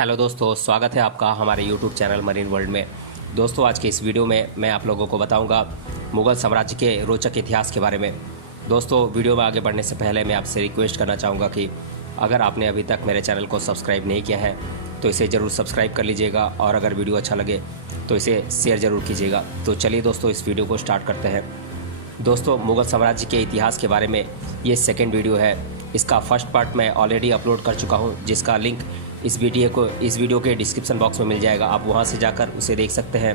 Hello दोस्तों, स्वागत है आपका हमारे यूट्यूब चैनल मरीन वर्ल्ड में। दोस्तों, आज के इस वीडियो में मैं आप लोगों को बताऊंगा मुग़ल साम्राज्य के रोचक इतिहास के बारे में। दोस्तों, वीडियो में आगे बढ़ने से पहले मैं आपसे रिक्वेस्ट करना चाहूँगा कि अगर आपने अभी तक मेरे चैनल को सब्सक्राइब नहीं किया है तो इसे ज़रूर सब्सक्राइब कर लीजिएगा, और अगर वीडियो अच्छा लगे तो इसे शेयर ज़रूर कीजिएगा। तो चलिए दोस्तों, इस वीडियो को स्टार्ट करते हैं। दोस्तों, मुग़ल साम्राज्य के इतिहास के बारे में ये सेकेंड वीडियो है। इसका फर्स्ट पार्ट मैं ऑलरेडी अपलोड कर चुका हूँ, जिसका लिंक इस वीडियो के डिस्क्रिप्शन बॉक्स में मिल जाएगा। आप वहां से जाकर उसे देख सकते हैं।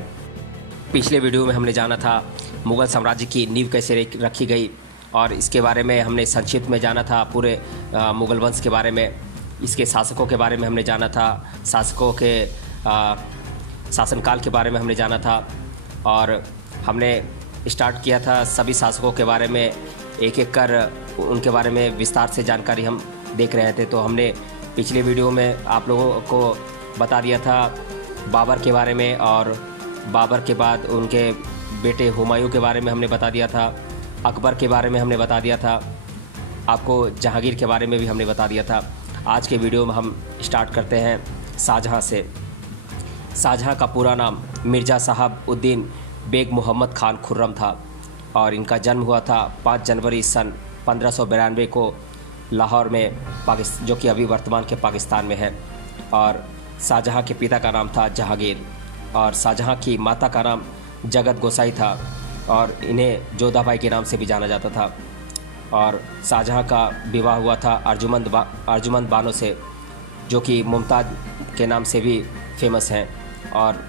पिछले वीडियो में हमने जाना था मुग़ल साम्राज्य की नींव कैसे रखी गई, और इसके बारे में हमने संक्षिप्त में जाना था। पूरे मुग़ल वंश के बारे में, इसके शासकों के बारे में हमने जाना था, शासकों के शासनकाल के बारे में हमने जाना था, और हमने स्टार्ट किया था सभी शासकों के बारे में एक एक कर उनके बारे में विस्तार से जानकारी हम देख रहे थे। तो हमने पिछले वीडियो में आप लोगों को बता दिया था बाबर के बारे में, और बाबर के बाद उनके बेटे हुमायूं के बारे में हमने बता दिया था, अकबर के बारे में हमने बता दिया था, आपको जहांगीर के बारे में भी हमने बता दिया था। आज के वीडियो में हम स्टार्ट करते हैं शाहजहां से। शाहजहां का पूरा नाम मिर्ज़ा साहब उद्दीन बेग मोहम्मद खान खुर्रम था, और इनका जन्म हुआ था 5 जनवरी सन 1592 को लाहौर में, जो कि अभी वर्तमान के पाकिस्तान में है। और शाहजहां के पिता का नाम था जहांगीर, और शाहजहां की माता का नाम जगत गोसाई था, और इन्हें जोधाबाई के नाम से भी जाना जाता था। और शाहजहां का विवाह हुआ था अर्जुमंद बानो से, जो कि मुमताज़ के नाम से भी फेमस हैं। और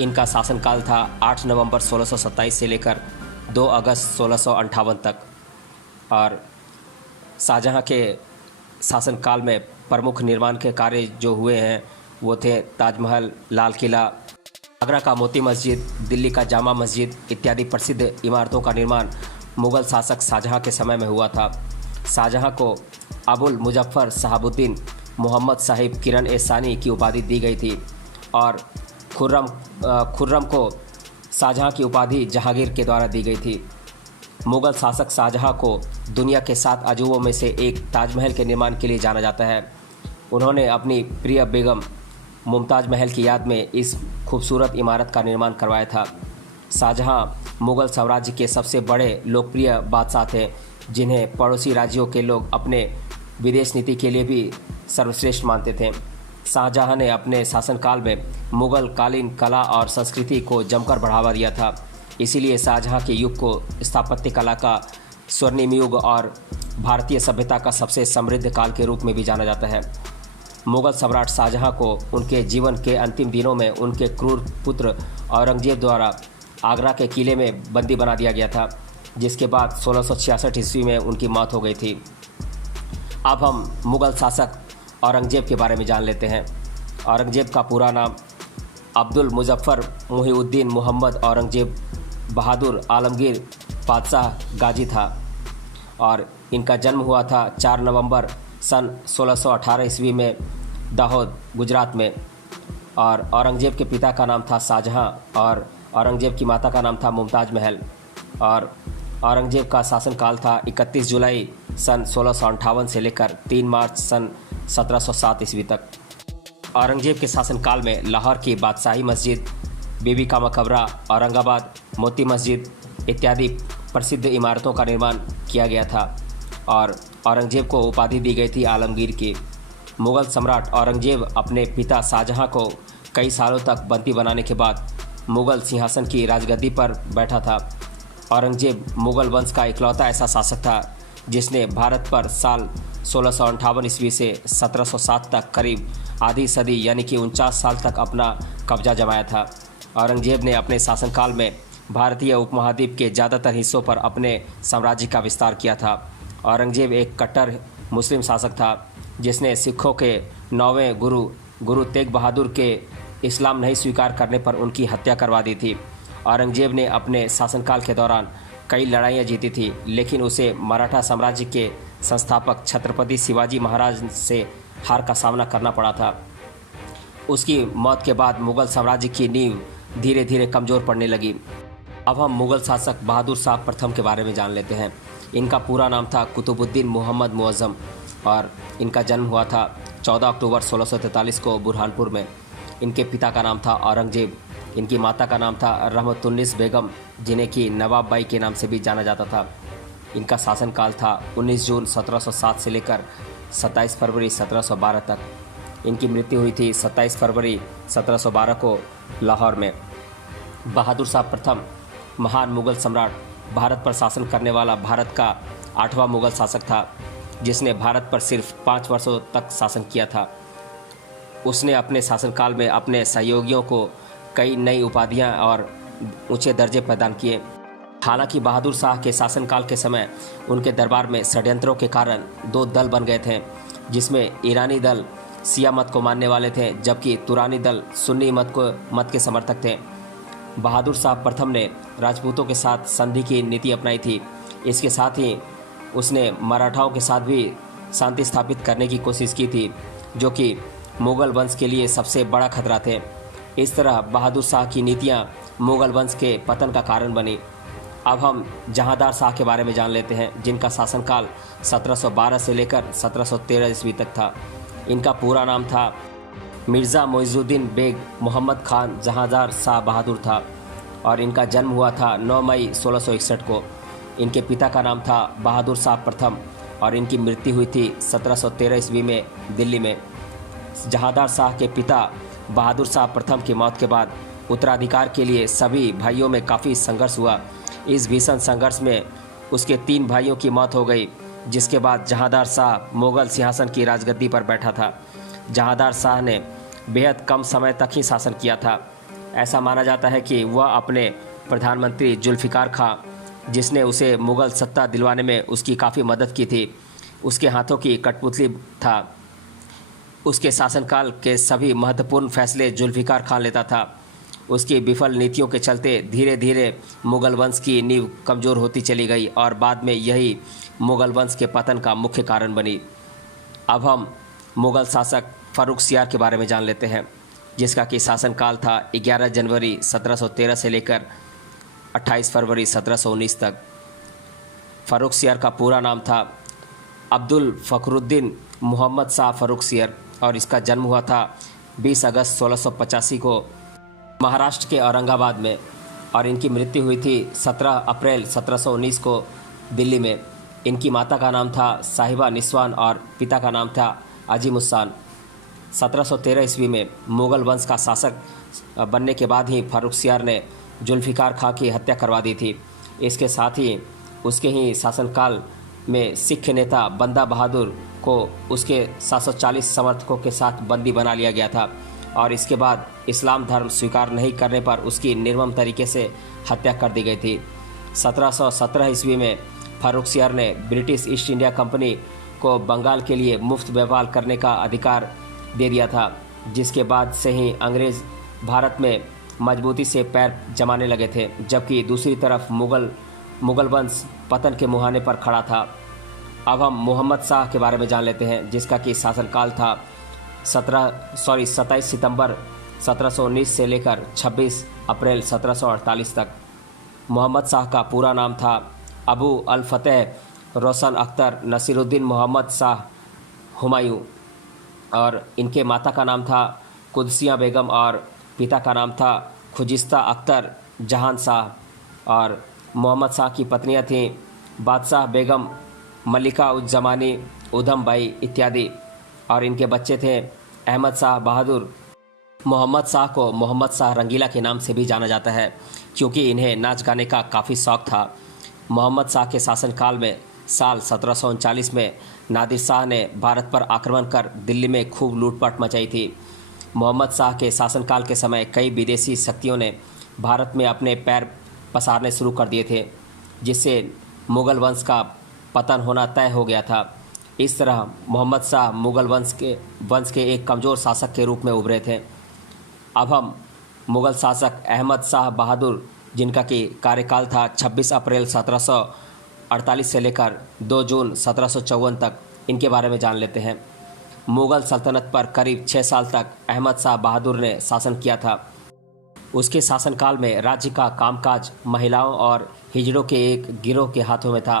इनका शासनकाल था 8 नवंबर 1627 से लेकर 2 अगस्त 1658 तक। और शाहजहां के शासनकाल में प्रमुख निर्माण के कार्य जो हुए हैं वो थे ताजमहल, लाल किला, आगरा का मोती मस्जिद, दिल्ली का जामा मस्जिद इत्यादि प्रसिद्ध इमारतों का निर्माण मुग़ल शासक शाहजहां के समय में हुआ था। शाहजहां को अबुल मुजफ्फर शहाबुद्दीन मोहम्मद साहिब किरण ए सानी की उपाधि दी गई थी, और खुर्रम को शाहजहां की उपाधि जहांगीर के द्वारा दी गई थी। मुग़ल शासक शाहजहां को दुनिया के 7 अजूबों में से एक ताजमहल के निर्माण के लिए जाना जाता है। उन्होंने अपनी प्रिय बेगम मुमताज़ महल की याद में इस खूबसूरत इमारत का निर्माण करवाया था। शाहजहां मुग़ल साम्राज्य के सबसे बड़े लोकप्रिय बादशाह थे, जिन्हें पड़ोसी राज्यों के लोग अपने विदेश नीति के लिए भी सर्वश्रेष्ठ मानते थे। शाहजहां ने अपने शासनकाल में मुग़ल कालीन कला और संस्कृति को जमकर बढ़ावा दिया था। इसीलिए शाहजहां के युग को स्थापत्य कला का स्वर्णिम युग और भारतीय सभ्यता का सबसे समृद्ध काल के रूप में भी जाना जाता है। मुग़ल सम्राट शाहजहां को उनके जीवन के अंतिम दिनों में उनके क्रूर पुत्र औरंगजेब द्वारा आगरा के किले में बंदी बना दिया गया था, जिसके बाद 1666 ईस्वी में उनकी मौत हो गई थी। अब हम मुग़ल शासक औरंगजेब के बारे में जान लेते हैं। औरंगजेब का पूरा नाम अब्दुल मुजफ्फर मुहीउद्दीन मोहम्मद औरंगजेब बहादुर आलमगीर बादशाह गाजी था, और इनका जन्म हुआ था 4 नवंबर सन 1618 ईस्वी में दाहोद, गुजरात में। और औरंगजेब के पिता का नाम था शाहजहां, और औरंगजेब की माता का नाम था मुमताज़ महल। और औरंगजेब का शासनकाल था 31 जुलाई सन 1658 से लेकर 3 मार्च सन 1707 ईस्वी तक। औरंगजेब के शासनकाल में लाहौर की बादशाही मस्जिद, बीबी का मकबरा, औरंगाबाद मोती मस्जिद इत्यादि प्रसिद्ध इमारतों का निर्माण किया गया था, और औरंगजेब को उपाधि दी गई थी आलमगीर की। मुग़ल सम्राट औरंगजेब अपने पिता शाहजहां को कई सालों तक बंदी बनाने के बाद मुग़ल सिंहासन की राजगद्दी पर बैठा था। औरंगजेब मुग़ल वंश का इकलौता ऐसा शासक था जिसने भारत पर साल 1658 ईस्वी से 1707 तक करीब आधी सदी यानी कि 49 साल तक अपना कब्जा जमाया था। औरंगजेब ने अपने शासनकाल में भारतीय उपमहाद्वीप के ज़्यादातर हिस्सों पर अपने साम्राज्य का विस्तार किया था। औरंगजेब एक कट्टर मुस्लिम शासक था, जिसने सिखों के 9वें गुरु तेग बहादुर के इस्लाम नहीं स्वीकार करने पर उनकी हत्या करवा दी थी। औरंगजेब ने अपने शासनकाल के दौरान कई लड़ाइयाँ जीती थी, लेकिन उसे मराठा साम्राज्य के संस्थापक छत्रपति शिवाजी महाराज से हार का सामना करना पड़ा था। उसकी मौत के बाद मुग़ल साम्राज्य की नींव धीरे धीरे कमज़ोर पड़ने लगी। अब हम मुग़ल शासक बहादुर शाह प्रथम के बारे में जान लेते हैं। इनका पूरा नाम था कुतुबुद्दीन मोहम्मद मुअज़्ज़म, और इनका जन्म हुआ था 14 अक्टूबर 1643 को बुरहानपुर में। इनके पिता का नाम था औरंगजेब। इनकी माता का नाम था रहमतुन्निस बेगम, जिन्हें कि नवाब बाई के नाम से भी जाना जाता था। इनका शासनकाल था 19 जून 1707 से लेकर 27 फरवरी 1712 तक। इनकी मृत्यु हुई थी 27 फरवरी 1712 को लाहौर में। बहादुर शाह प्रथम महान मुगल सम्राट, भारत पर शासन करने वाला भारत का 8वां मुगल शासक था, जिसने भारत पर सिर्फ 5 वर्षों तक शासन किया था। उसने अपने शासनकाल में अपने सहयोगियों को कई नई उपाधियां और ऊंचे दर्जे प्रदान किए। हालांकि बहादुर शाह के शासनकाल के समय उनके दरबार में षड्यंत्रों के कारण 2 दल बन गए थे, जिसमें ईरानी दल शिया मत को मानने वाले थे, जबकि तुरानी दल सुन्नी मत के समर्थक थे। बहादुर शाह प्रथम ने राजपूतों के साथ संधि की नीति अपनाई थी। इसके साथ ही उसने मराठाओं के साथ भी शांति स्थापित करने की कोशिश की थी, जो कि मुगल वंश के लिए सबसे बड़ा खतरा थे। इस तरह बहादुर शाह की नीतियां मुगल वंश के पतन का कारण बनी। अब हम जहांदार शाह के बारे में जान लेते हैं, जिनका शासनकाल 1712 से लेकर 1713 ईस्वी तक था। इनका पूरा नाम था मिर्ज़ा मोइज़ुद्दीन बेग मोहम्मद खान जहांदार शाह बहादुर था और इनका जन्म हुआ था 9 मई 1661 को। इनके पिता का नाम था बहादुर शाह प्रथम और इनकी मृत्यु हुई थी 1713 ईस्वी में दिल्ली में। जहांदार शाह के पिता बहादुर शाह प्रथम की मौत के बाद उत्तराधिकार के लिए सभी भाइयों में काफ़ी संघर्ष हुआ। इस भीषण संघर्ष में उसके 3 भाइयों की मौत हो गई, जिसके बाद जहांदार शाह मुगल सिंहासन की राजगद्दी पर बैठा था। जहांदार शाह ने बेहद कम समय तक ही शासन किया था। ऐसा माना जाता है कि वह अपने प्रधानमंत्री जुल्फ़िकार खां, जिसने उसे मुगल सत्ता दिलवाने में उसकी काफ़ी मदद की थी, उसके हाथों की कठपुतली था। उसके शासनकाल के सभी महत्वपूर्ण फैसले जुल्फ़िकार खां लेता था। उसकी विफल नीतियों के चलते धीरे धीरे मुगल वंश की नींव कमज़ोर होती चली गई और बाद में यही मुगल वंश के पतन का मुख्य कारण बनी। अब हम मुगल शासक फ़र्रुखसियार के बारे में जान लेते हैं, जिसका कि शासनकाल था 11 जनवरी 1713 से लेकर 28 फरवरी 1719 तक। फ़र्रुखसियार का पूरा नाम था अब्दुल फ़खरुद्दीन मोहम्मद शाह फ़र्रुखसियार और इसका जन्म हुआ था 20 अगस्त 1685 को महाराष्ट्र के औरंगाबाद में और इनकी मृत्यु हुई थी 17 अप्रैल 1719 को दिल्ली में। इनकी माता का नाम था साहिबा निस्वान और पिता का नाम था अजीमुस्सान। 1713 ईस्वी में मुग़ल वंश का शासक बनने के बाद ही फ़र्रुखसियार ने जुल्फ़िकार खां की हत्या करवा दी थी। इसके साथ ही उसके ही शासनकाल में सिख नेता बंदा बहादुर को उसके 740 समर्थकों के साथ बंदी बना लिया गया था और इसके बाद इस्लाम धर्म स्वीकार नहीं करने पर उसकी निर्मम तरीके से हत्या कर दी गई थी। 1717 ईस्वी में फ़र्रुखसियार ने ब्रिटिश ईस्ट इंडिया कंपनी को बंगाल के लिए मुफ्त व्यापार करने का अधिकार दे दिया था, जिसके बाद से ही अंग्रेज़ भारत में मजबूती से पैर जमाने लगे थे, जबकि दूसरी तरफ मुगल वंश पतन के मुहाने पर खड़ा था। अब हम मोहम्मद शाह के बारे में जान लेते हैं, जिसका कि शासनकाल था 27 सितंबर 1719 से लेकर 26 अप्रैल 1748 तक। मोहम्मद शाह का पूरा नाम था अबू अल फ़तेह रोशन अख्तर नसीरुद्दीन मोहम्मद शाह हुमायूं और इनके माता का नाम था कुदसिया बेगम और पिता का नाम था खुजिस्ता अख्तर जहान शाह और मोहम्मद शाह की पत्नियां थीं बादशाह बेगम, मलिका उज ज़मानी, उधम भाई इत्यादि और इनके बच्चे थे अहमद शाह बहादुर। मोहम्मद शाह को मोहम्मद शाह रंगीला के नाम से भी जाना जाता है, क्योंकि इन्हें नाच गाने का काफ़ी शौक़ था। मोहम्मद शाह के शासनकाल में साल 1739 में नादिर शाह ने भारत पर आक्रमण कर दिल्ली में खूब लूटपाट मचाई थी। मोहम्मद शाह के शासनकाल के समय कई विदेशी शक्तियों ने भारत में अपने पैर पसारने शुरू कर दिए थे, जिससे मुग़ल वंश का पतन होना तय हो गया था। इस तरह मोहम्मद शाह मुग़ल वंश के एक कमज़ोर शासक के रूप में उभरे थे। अब हम मुग़ल शासक अहमद शाह बहादुर, जिनका कि कार्यकाल था 26 अप्रैल 1748 से लेकर 2 जून 1754 तक, इनके बारे में जान लेते हैं। मुग़ल सल्तनत पर करीब 6 साल तक अहमद शाह बहादुर ने शासन किया था। उसके शासनकाल में राज्य का कामकाज महिलाओं और हिजड़ों के एक गिरोह के हाथों में था।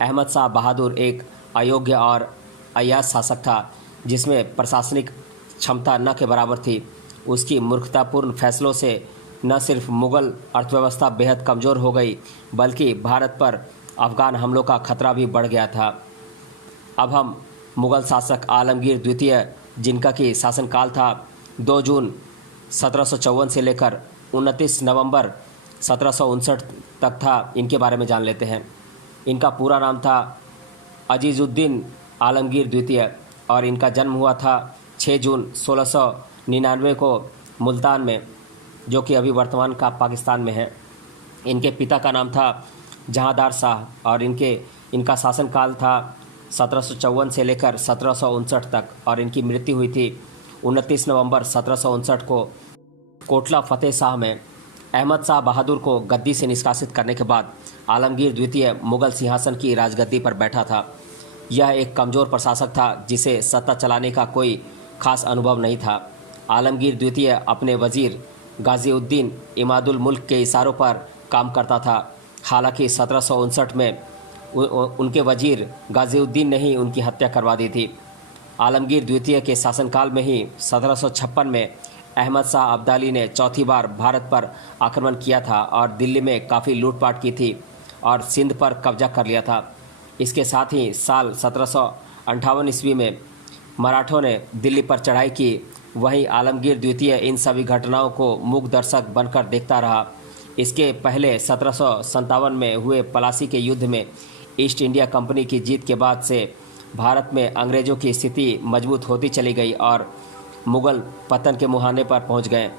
अहमद शाह बहादुर एक अयोग्य और अयास शासक था, जिसमें प्रशासनिक क्षमता न के बराबर थी, उसकी मूर्खतापूर्ण फैसलों से न सिर्फ मुग़ल अर्थव्यवस्था बेहद कमज़ोर हो गई, बल्कि भारत पर अफ़गान हमलों का खतरा भी बढ़ गया था। अब हम मुग़ल शासक आलमगीर द्वितीय, जिनका कि शासनकाल था 2 जून 1754 से लेकर 29 नवंबर 1759 तक था, इनके बारे में जान लेते हैं। इनका पूरा नाम था अजीज़ुद्दीन आलमगीर द्वितीय और इनका जन्म हुआ था 6 जून 1699 को मुल्तान में, जो कि अभी वर्तमान का पाकिस्तान में है। इनके पिता का नाम था जहांदार शाह और इनका शासनकाल था 1754 से लेकर 1759 तक और इनकी मृत्यु हुई थी 29 नवंबर 1759 को कोटला फतेह शाह में। अहमद शाह बहादुर को गद्दी से निष्कासित करने के बाद आलमगीर द्वितीय मुग़ल सिंहासन की राजगद्दी पर बैठा था। यह एक कमज़ोर प्रशासक था जिसे सत्ता चलाने का कोई खास अनुभव नहीं था। आलमगीर द्वितीय अपने वज़ीर गाज़ीउद्दीन इमादुल मुल्क के इशारों पर काम करता था। हालांकि 1759 में उनके वज़ीर गाज़ीउद्दीन ने ही उनकी हत्या करवा दी थी। आलमगीर द्वितीय के शासनकाल में ही 1756 में अहमद शाह अब्दाली ने चौथी बार भारत पर आक्रमण किया था और दिल्ली में काफ़ी लूटपाट की थी और सिंध पर कब्जा कर लिया था। इसके साथ ही साल 1758 ईस्वी में मराठों ने दिल्ली पर चढ़ाई की। वहीं आलमगीर द्वितीय इन सभी घटनाओं को मूक दर्शक बनकर देखता रहा। इसके पहले 1757 में हुए पलासी के युद्ध में ईस्ट इंडिया कंपनी की जीत के बाद से भारत में अंग्रेज़ों की स्थिति मजबूत होती चली गई और मुग़ल पतन के मुहाने पर पहुंच गए।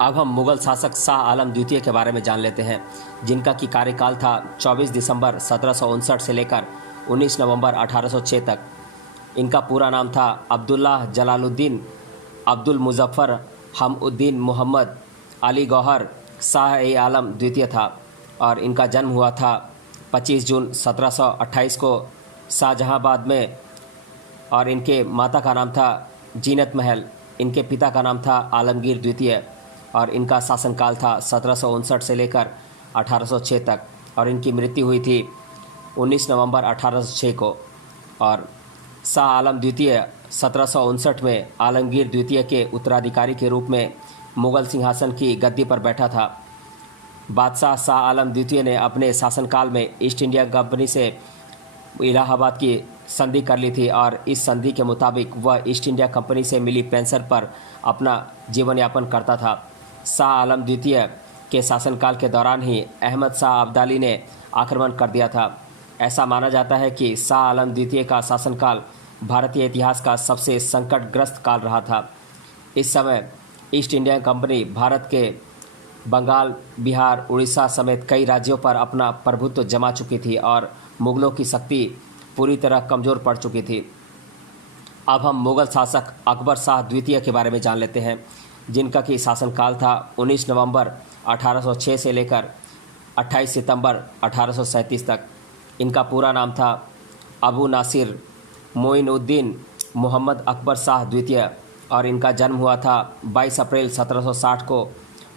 अब हम मुग़ल शासक शाह आलम द्वितीय के बारे में जान लेते हैं, जिनका कि कार्यकाल था 24 दिसंबर 1759 से लेकर 19 नवंबर 1806 तक। इनका पूरा नाम था अब्दुल्लाह जलालुद्दीन अब्दुल मुज़फ़्फ़र हमउद्दीन मोहम्मद अली गौहर शाह ए आलम द्वितीय था और इनका जन्म हुआ था 25 जून 1728 को शाहजहांबाद में और इनके माता का नाम था जीनत महल। इनके पिता का नाम था आलमगीर द्वितीय और इनका शासनकाल था 1759 से लेकर 1806 तक और इनकी मृत्यु हुई थी 19 नवंबर 1806 को। और शाह आलम द्वितीय 1759 में आलमगीर द्वितीय के उत्तराधिकारी के रूप में मुग़ल सिंहासन की गद्दी पर बैठा था। बादशाह शाह आलम द्वितीय ने अपने शासनकाल में ईस्ट इंडिया कंपनी से इलाहाबाद की संधि कर ली थी और इस संधि के मुताबिक वह ईस्ट इंडिया कंपनी से मिली पेंशन पर अपना जीवन यापन करता था। शाह आलम द्वितीय के शासनकाल के दौरान ही अहमद शाह अब्दाली ने आक्रमण कर दिया था। ऐसा माना जाता है कि शाह आलम द्वितीय का शासनकाल भारतीय इतिहास का सबसे संकटग्रस्त काल रहा था। इस समय ईस्ट इंडिया कंपनी भारत के बंगाल, बिहार, उड़ीसा समेत कई राज्यों पर अपना प्रभुत्व जमा चुकी थी और मुग़लों की शक्ति पूरी तरह कमज़ोर पड़ चुकी थी। अब हम मुग़ल शासक अकबर शाह द्वितीय के बारे में जान लेते हैं, जिनका कि शासनकाल था 19 नवंबर 1806 से लेकर 28 सितंबर 1837 तक। इनका पूरा नाम था अबू नासिर मोइनुद्दीन मोहम्मद अकबर शाह द्वितीय और इनका जन्म हुआ था 22 अप्रैल 1760 को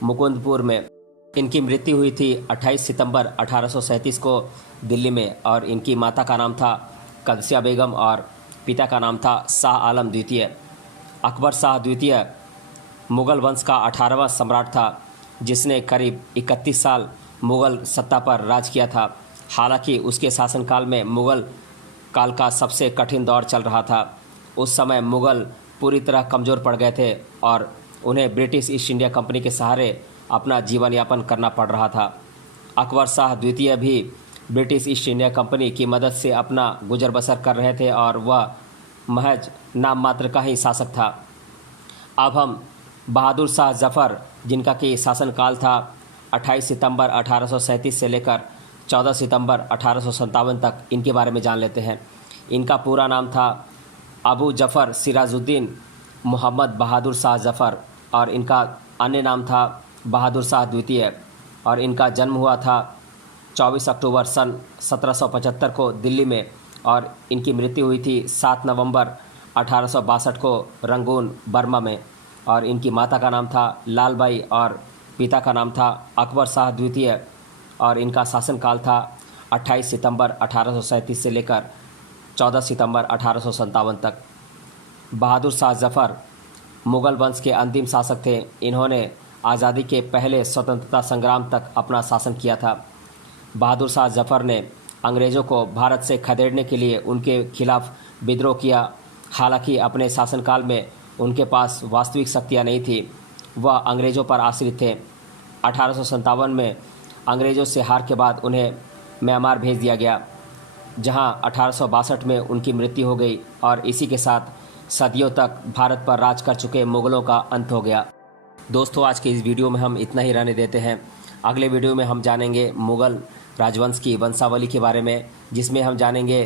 मुकुंदपुर में। इनकी मृत्यु हुई थी 28 सितंबर 1837 को दिल्ली में और इनकी माता का नाम था कदसिया बेगम और पिता का नाम था शाह आलम द्वितीय। अकबर शाह द्वितीय मुग़ल वंश का 18वां सम्राट था, जिसने करीब 31 साल मुग़ल सत्ता पर राज किया था। हालांकि उसके शासनकाल में मुग़ल काल का सबसे कठिन दौर चल रहा था। उस समय मुग़ल पूरी तरह कमज़ोर पड़ गए थे और उन्हें ब्रिटिश ईस्ट इंडिया कंपनी के सहारे अपना जीवन यापन करना पड़ रहा था। अकबर शाह द्वितीय भी ब्रिटिश ईस्ट इंडिया कंपनी की मदद से अपना गुजर बसर कर रहे थे और वह महज नाम मात्र का ही शासक था। अब हम बहादुर शाह जफ़र, जिनका कि शासनकाल था 28 सितंबर 1837 से लेकर 14 सितंबर 1857 तक, इनके बारे में जान लेते हैं। इनका पूरा नाम था अबू जफ़र सिराजुद्दीन मोहम्मद बहादुर शाह जफ़र और इनका अन्य नाम था बहादुर शाह द्वितीय और इनका जन्म हुआ था 24 अक्टूबर सन 1775 को दिल्ली में और इनकी मृत्यु हुई थी 7 नवंबर 1862 को रंगून, बर्मा में और इनकी माता का नाम था लालबाई और पिता का नाम था अकबर शाह द्वितीय और इनका शासनकाल था 28 सितंबर 1837 से लेकर 14 सितंबर 1857 तक। बहादुर शाह जफ़र मुग़ल वंश के अंतिम शासक थे। इन्होंने आज़ादी के पहले स्वतंत्रता संग्राम तक अपना शासन किया था। बहादुर शाह जफ़र ने अंग्रेज़ों को भारत से खदेड़ने के लिए उनके खिलाफ विद्रोह किया। हालांकि अपने शासनकाल में उनके पास वास्तविक शक्तियाँ नहीं थी, वह अंग्रेज़ों पर आश्रित थे। 1857 में अंग्रेज़ों से हार के बाद उन्हें म्यांमार भेज दिया गया, जहां 1862 में उनकी मृत्यु हो गई और इसी के साथ सदियों तक भारत पर राज कर चुके मुग़लों का अंत हो गया। दोस्तों, आज के इस वीडियो में हम इतना ही रहने देते हैं। अगले वीडियो में हम जानेंगे मुग़ल राजवंश की वंशावली के बारे में, जिसमें हम जानेंगे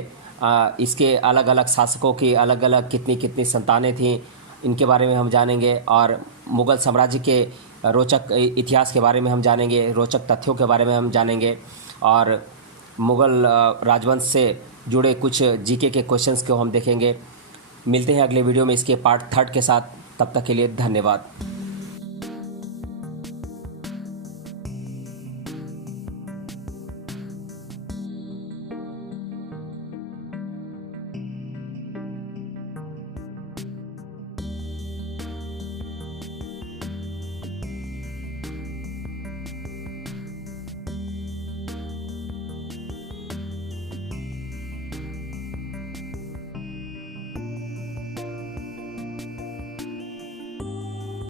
इसके अलग अलग शासकों की अलग अलग कितनी कितनी संतानें थीं, इनके बारे में हम जानेंगे। और मुग़ल साम्राज्य के रोचक इतिहास के बारे में हम जानेंगे, रोचक तथ्यों के बारे में हम जानेंगे और मुग़ल राजवंश से जुड़े कुछ जीके के क्वेश्चंस को हम देखेंगे। मिलते हैं अगले वीडियो में इसके पार्ट 3 के साथ। तब तक के लिए धन्यवाद।